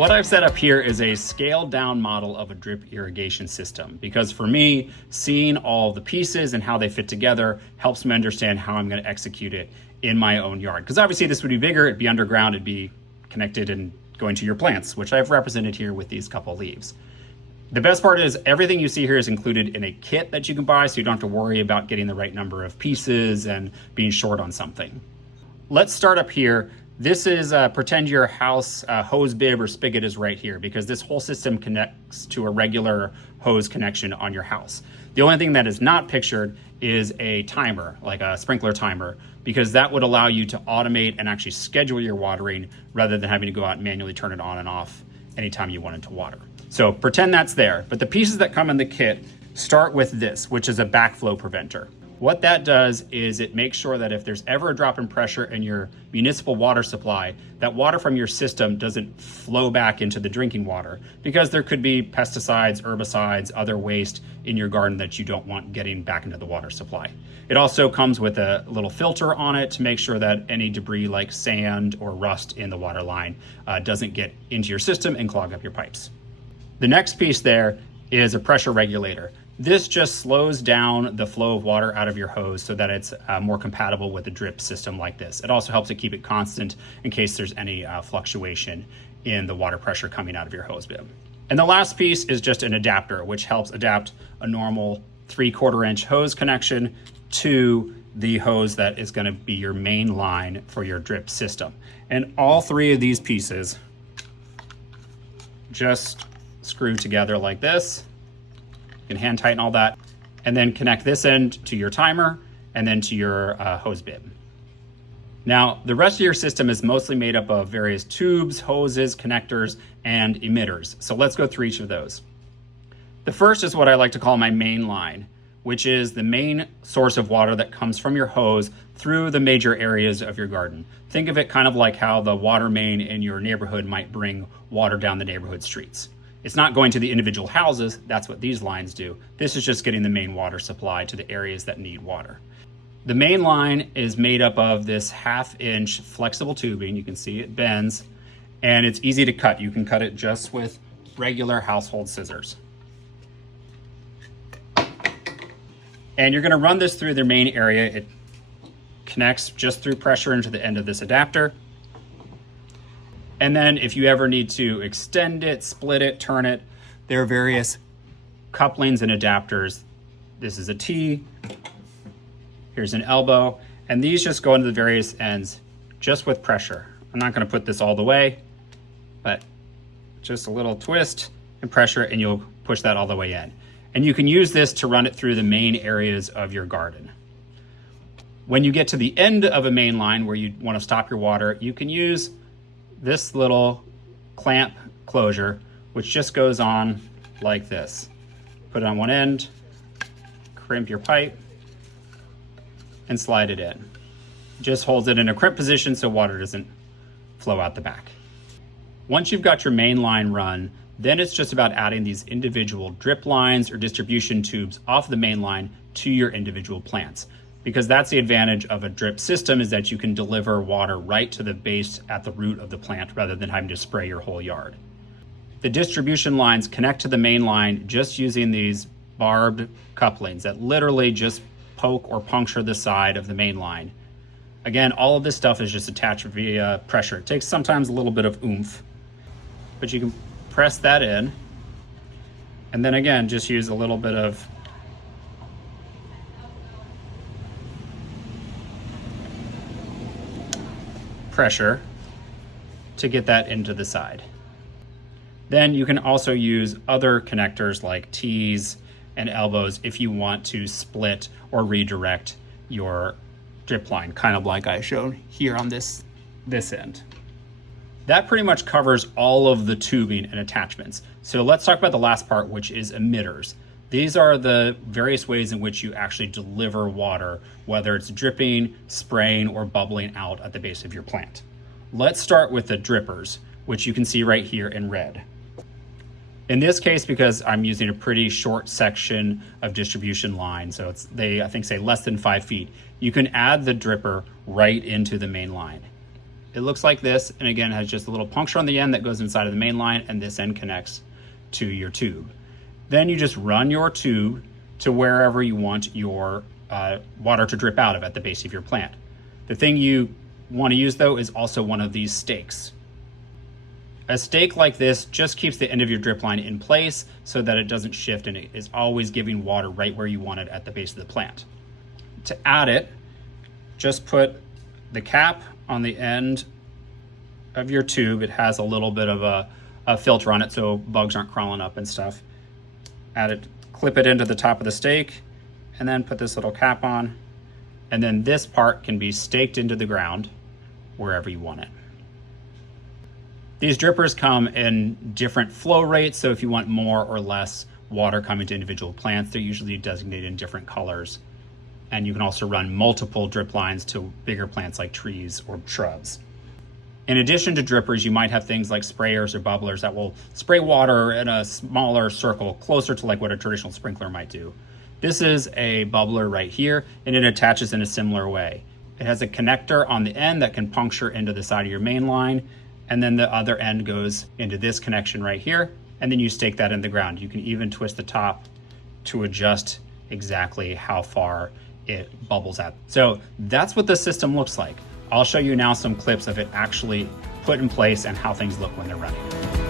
What I've set up here is a scaled down model of a drip irrigation system, because for me, seeing all the pieces and how they fit together helps me understand how I'm going to execute it in my own yard. Because obviously this would be bigger, it'd be underground, it'd be connected and going to your plants, which I've represented here with these couple leaves. The best part is everything you see here is included in a kit that you can buy, so you don't have to worry about getting the right number of pieces and being short on something. Let's start up here. This is pretend your house hose bib or spigot is right here, because this whole system connects to a regular hose connection on your house. The only thing that is not pictured is a timer, like a sprinkler timer, because that would allow you to automate and actually schedule your watering rather than having to go out and manually turn it on and off anytime you wanted to water. So pretend that's there, but the pieces that come in the kit start with this, which is a backflow preventer. What that does is it makes sure that if there's ever a drop in pressure in your municipal water supply, that water from your system doesn't flow back into the drinking water, because there could be pesticides, herbicides, other waste in your garden that you don't want getting back into the water supply. It also comes with a little filter on it to make sure that any debris like sand or rust in the water line doesn't get into your system and clog up your pipes. The next piece there is a pressure regulator. This just slows down the flow of water out of your hose so that it's more compatible with a drip system like this. It also helps to keep it constant in case there's any fluctuation in the water pressure coming out of your hose bib. And the last piece is just an adapter, which helps adapt a normal 3/4 inch hose connection to the hose that is going to be your main line for your drip system. And all three of these pieces just screw together like this. You can hand tighten all that, and then connect this end to your timer and then to your hose bib. Now, the rest of your system is mostly made up of various tubes, hoses, connectors, and emitters. So let's go through each of those. The first is what I like to call my main line, which is the main source of water that comes from your hose through the major areas of your garden. Think of it kind of like how the water main in your neighborhood might bring water down the neighborhood streets. It's not going to the individual houses, that's what these lines do. This is just getting the main water supply to the areas that need water. The main line is made up of this 1/2 inch flexible tubing. You can see it bends, and it's easy to cut. You can cut it just with regular household scissors. And you're gonna run this through the main area. It connects just through pressure into the end of this adapter. And then if you ever need to extend it, split it, turn it, there are various couplings and adapters. This is a T, here's an elbow, and these just go into the various ends just with pressure. I'm not gonna put this all the way, but just a little twist and pressure and you'll push that all the way in. And you can use this to run it through the main areas of your garden. When you get to the end of a main line where you wanna stop your water, you can use this little clamp closure, which just goes on like this. Put it on one end, crimp your pipe, and slide it in. Just holds it in a crimp position so water doesn't flow out the back. Once you've got your main line run, then it's just about adding these individual drip lines or distribution tubes off the main line to your individual plants. Because that's the advantage of a drip system, is that you can deliver water right to the base at the root of the plant rather than having to spray your whole yard. The distribution lines connect to the main line just using these barbed couplings that literally just poke or puncture the side of the main line. Again, all of this stuff is just attached via pressure. It takes sometimes a little bit of oomph, but you can press that in, and then again, just use a little bit of pressure to get that into the side. Then you can also use other connectors like T's and elbows if you want to split or redirect your drip line, kind of like I showed here on this end. That pretty much covers all of the tubing and attachments. So let's talk about the last part, which is emitters. These are the various ways in which you actually deliver water, whether it's dripping, spraying, or bubbling out at the base of your plant. Let's start with the drippers, which you can see right here in red. In this case, because I'm using a pretty short section of distribution line, so they I think say less than 5 feet, you can add the dripper right into the main line. It looks like this, and again, it has just a little puncture on the end that goes inside of the main line, and this end connects to your tube. Then you just run your tube to wherever you want your water to drip out of at the base of your plant. The thing you want to use though is also one of these stakes. A stake like this just keeps the end of your drip line in place so that it doesn't shift, and it is always giving water right where you want it at the base of the plant. To add it, just put the cap on the end of your tube. It has a little bit of a filter on it so bugs aren't crawling up and stuff. Add it, clip it into the top of the stake, and then put this little cap on. And then this part can be staked into the ground wherever you want it. These drippers come in different flow rates, so if you want more or less water coming to individual plants, they're usually designated in different colors. And you can also run multiple drip lines to bigger plants like trees or shrubs. In addition to drippers, you might have things like sprayers or bubblers that will spray water in a smaller circle, closer to like what a traditional sprinkler might do. This is a bubbler right here, and it attaches in a similar way. It has a connector on the end that can puncture into the side of your main line, and then the other end goes into this connection right here, and then you stake that in the ground. You can even twist the top to adjust exactly how far it bubbles out. So that's what the system looks like. I'll show you now some clips of it actually put in place and how things look when they're running.